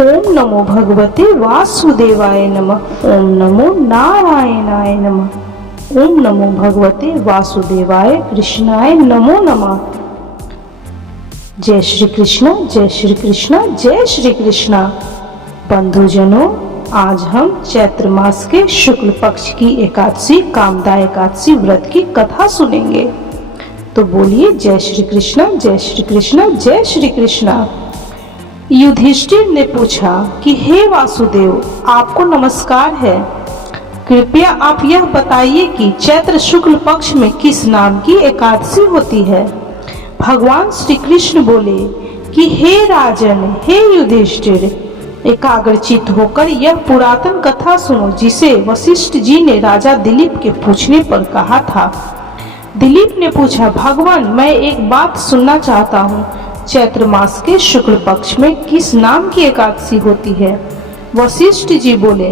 ओम नमो भगवते वासुदेवाय नमः। ओम नमो नारायणाय नमः। ओम नमो भगवते वासुदेवाय कृष्णाय नमो नमः। जय श्री कृष्ण, जय श्री कृष्ण, जय श्री कृष्ण। बंधुजनों, आज हम चैत्र मास के शुक्ल पक्ष की एकादशी कामदा एकादशी व्रत की कथा सुनेंगे। तो बोलिए जय श्री कृष्ण, जय श्री कृष्ण, जय श्री कृष्ण। युधिष्ठिर ने पूछा कि हे वासुदेव, आपको नमस्कार है। कृपया आप यह बताइए कि चैत्र शुक्ल पक्ष में किस नाम की एकादशी होती है। भगवान श्री कृष्ण बोले कि हे राजन, हे युधिष्ठिर, एकाग्रचित होकर यह पुरातन कथा सुनो जिसे वशिष्ठ जी ने राजा दिलीप के पूछने पर कहा था। दिलीप ने पूछा, भगवान, मैं एक बात सुनना चाहता हूँ। चैत्र मास के शुक्ल पक्ष में किस नाम की एकादशी होती है। वशिष्ठ जी बोले,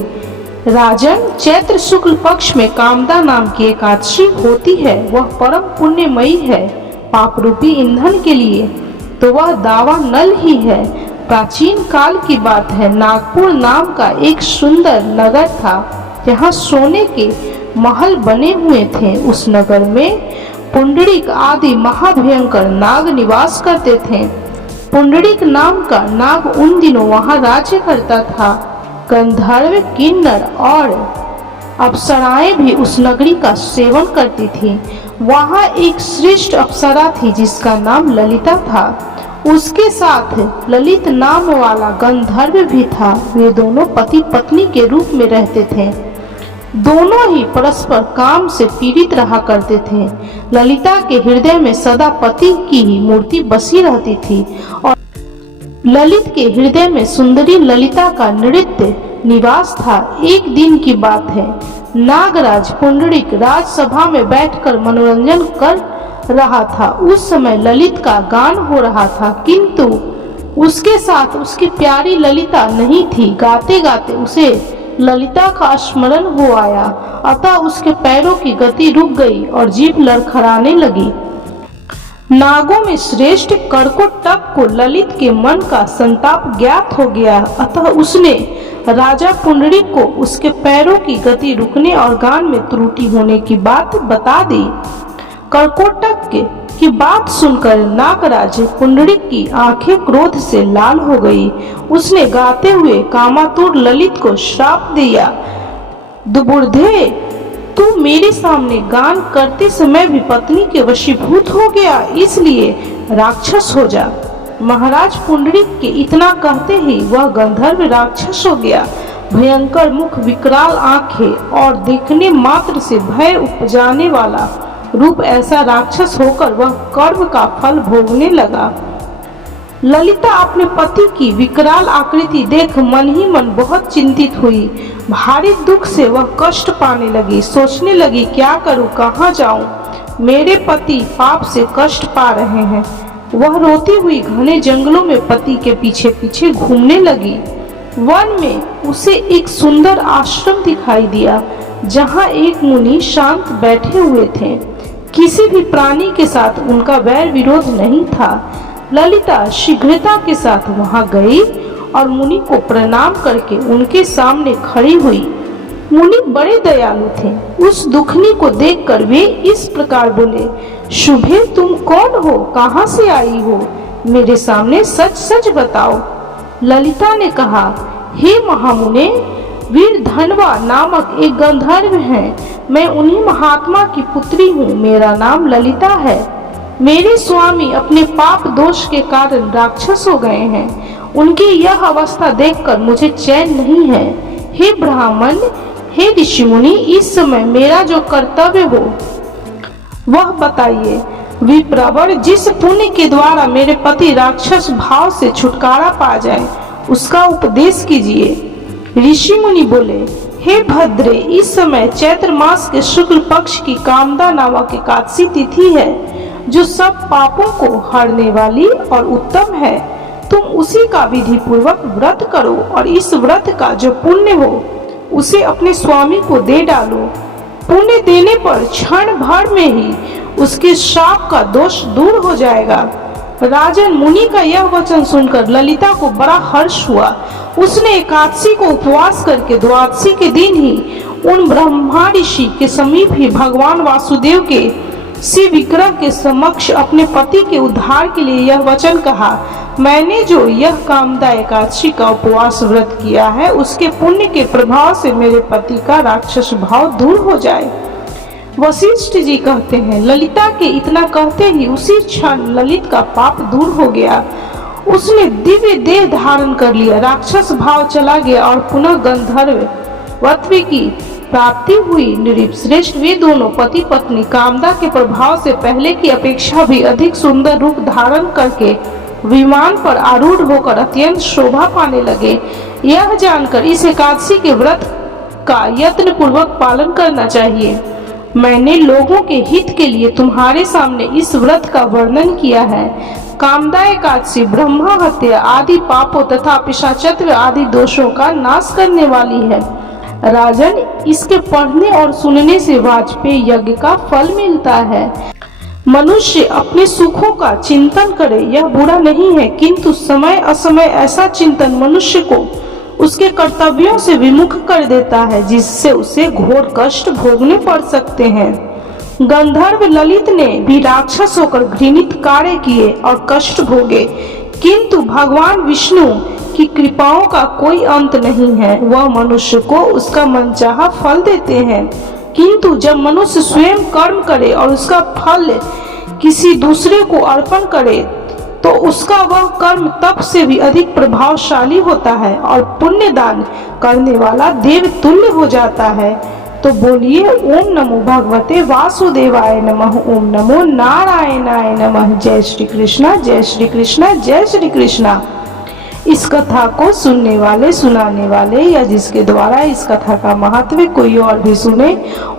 राजन, चैत्र शुक्ल पक्ष में कामदा नाम की एकादशी होती है। वह परम पुण्यमयी है। पाप रूपी ईंधन के लिए तो वह दावा नल ही है। प्राचीन काल की बात है, नागपुर नाम का एक सुंदर नगर था। यहाँ सोने के महल बने हुए थे। उस नगर में पुंडरीक आदि महाभयंकर नाग निवास करते थे। पुंडरीक नाम का नाग उन दिनों वहां राज्य करता था। गंधर्व, किन्नर और अप्सराएं भी उस नगरी का सेवन करती थी। वहां एक श्रेष्ठ अप्सरा थी जिसका नाम ललिता था। उसके साथ ललित नाम वाला गंधर्व भी था। वे दोनों पति पत्नी के रूप में रहते थे। दोनों ही परस्पर काम से पीड़ित रहा करते थे। ललिता के हृदय में सदा पति की ही मूर्ति बसी रहती थी और ललित के हृदय में सुंदरी ललिता का नृत्य निवास था। एक दिन की बात है, नागराज पुंडरीक राजसभा में बैठकर मनोरंजन कर रहा था। उस समय ललित का गान हो रहा था, किंतु उसके साथ उसकी प्यारी ललिता नहीं थी। गाते गाते उसे ललिता का स्मरण हो आया, अतः उसके पैरों की गति रुक गई और जीभ लड़खड़ाने लगी। नागों में श्रेष्ठ कर्कोटक को ललित के मन का संताप ज्ञात हो गया, अतः उसने राजा पुंडरीक को उसके पैरों की गति रुकने और गान में त्रुटि होने की बात बता दी। कर्कोटक की बात सुनकर नागराज पुंडरीक की आंखें क्रोध से लाल हो गई। उसने गाते हुए कामातुर ललित को श्राप दिया, दुर्बुद्धे, तू मेरे सामने गान करते समय भी पत्नी के वशीभूत हो गया, इसलिए राक्षस हो जा। महाराज पुंडरीक के इतना कहते ही वह गंधर्व राक्षस हो गया। भयंकर मुख, विकराल आंखें और देखने मात्र से भय उपजाने वाला रूप, ऐसा राक्षस होकर वह कर्म का फल भोगने लगा। ललिता अपने पति की विकराल आकृति देख मन ही मन बहुत चिंतित हुई। भारी दुख से वह कष्ट पाने लगी। सोचने लगी, क्या करूं, कहां जाऊं, मेरे पति पाप से कष्ट पा रहे हैं। वह रोती हुई घने जंगलों में पति के पीछे पीछे घूमने लगी। वन में उसे एक सुंदर आश्रम दिखाई दिया जहां एक मुनि शांत बैठे हुए थे। किसी भी प्राणी के साथ उनका वैर विरोध नहीं था। ललिता शीघ्रता के साथ वहां गई और मुनि को प्रणाम करके उनके सामने खड़ी हुई। मुनि बड़े दयालु थे। उस दुखनी को देखकर वे इस प्रकार बोले, शुभे, तुम कौन हो, कहां से आई हो, मेरे सामने सच सच बताओ। ललिता ने कहा, हे महामुने, वीर धनवा नामक एक गंधर्व है। मैं उन्हीं महात्मा की पुत्री हूँ। मेरा नाम ललिता है। मेरे स्वामी अपने पाप दोष के कारण राक्षस हो गए हैं। उनकी यह अवस्था देखकर मुझे चैन नहीं है। हे ब्राह्मण, हे ऋषि मुनि, इस समय मेरा जो कर्तव्य हो वह बताइए। विप्रवर, जिस पुण्य के द्वारा मेरे पति राक्षस भाव से छुटकारा पा जाए उसका उपदेश कीजिए। ऋषि मुनि बोले, हे भद्रे, इस समय चैत्र मास के शुक्ल पक्ष की कामदा नामक एकादशी तिथि है, जो सब पापों को हरने वाली और उत्तम है। तुम उसी का विधि पूर्वक व्रत करो और इस व्रत का जो पुण्य हो उसे अपने स्वामी को दे डालो। पुण्य देने पर क्षण भर में ही उसके शाप का दोष दूर हो जाएगा। राजन, मुनि का यह वचन सुनकर ललिता को बड़ा हर्ष हुआ उसने एकादशी को उपवास करके द्वादशी के दिन ही उन ब्रह्मा ऋषि के समीप ही भगवान वासुदेव के शिव विग्रह के समक्ष अपने पति के उद्धार के लिए यह वचन कहा, मैंने जो यह कामदा एकादशी का उपवास व्रत किया है उसके पुण्य के प्रभाव से मेरे पति का राक्षस भाव दूर हो जाए। वशिष्ठ जी कहते हैं, ललिता के इतना कहते ही उसी क्षण ललित का पाप दूर हो गया। उसने दिव्य देह धारण कर लिया, राक्षस भाव चला गया और पुनः गंधर्वत्व की प्राप्ति हुई। नृपश्रेष्ठ वे दोनों पति पत्नी कामदा के प्रभाव से पहले की अपेक्षा भी अधिक सुंदर रूप धारण करके विमान पर आरूढ़ होकर अत्यंत शोभा पाने लगे। यह जानकर इस एकादशी के व्रत का यत्न पूर्वक पालन करना चाहिए। मैंने लोगों के हित के लिए तुम्हारे सामने इस व्रत का वर्णन किया है। कामदा एकादशी ब्रह्मा हत्या आदि पापों तथा पिशाचत्व आदि दोषों का नाश करने वाली है। राजन, इसके पढ़ने और सुनने से वाजपेयी यज्ञ का फल मिलता है। मनुष्य अपने सुखों का चिंतन करे यह बुरा नहीं है, किंतु समय असमय ऐसा चिंतन मनुष्य को उसके कर्तव्यों से विमुख कर देता है, जिससे उसे घोर कष्ट भोगने पड़ सकते हैं। गंधर्व ललित ने भी राक्षस होकर घृणित कार्य किए और कष्ट भोगे, किंतु भगवान विष्णु की कृपाओं का कोई अंत नहीं है। वह मनुष्य को उसका मनचाहा फल देते हैं, किंतु जब मनुष्य स्वयं कर्म करे और उसका फल किसी दूसरे को अर्पण करे तो उसका वह कर्म तप से भी अधिक प्रभावशाली होता है और पुण्य दान करने वाला देव तुल्य हो जाता है। तो बोलिए ओम नमो भगवते वासुदेवाय नमः, ओम नमो नारायणाय नमः। जय श्री कृष्णा, जय श्री कृष्णा, जय श्री कृष्णा। इस कथा को सुनने वाले, सुनाने वाले या जिसके द्वारा इस कथा का महत्व कोई और भी सुने,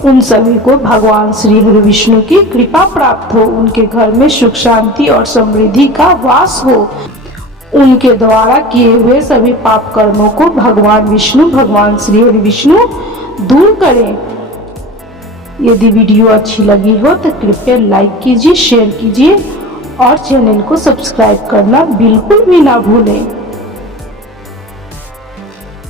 उन सभी को भगवान श्री हरि विष्णु की कृपा प्राप्त हो, उनके घर में सुख शांति और समृद्धि का वास हो, उनके द्वारा किए हुए सभी पाप कर्मों को भगवान विष्णु, भगवान श्री हरि विष्णु दूर करें। यदि वीडियो अच्छी लगी हो तो कृपया लाइक कीजिए, शेयर कीजिए और चैनल को सब्सक्राइब करना बिल्कुल भी ना भूलें।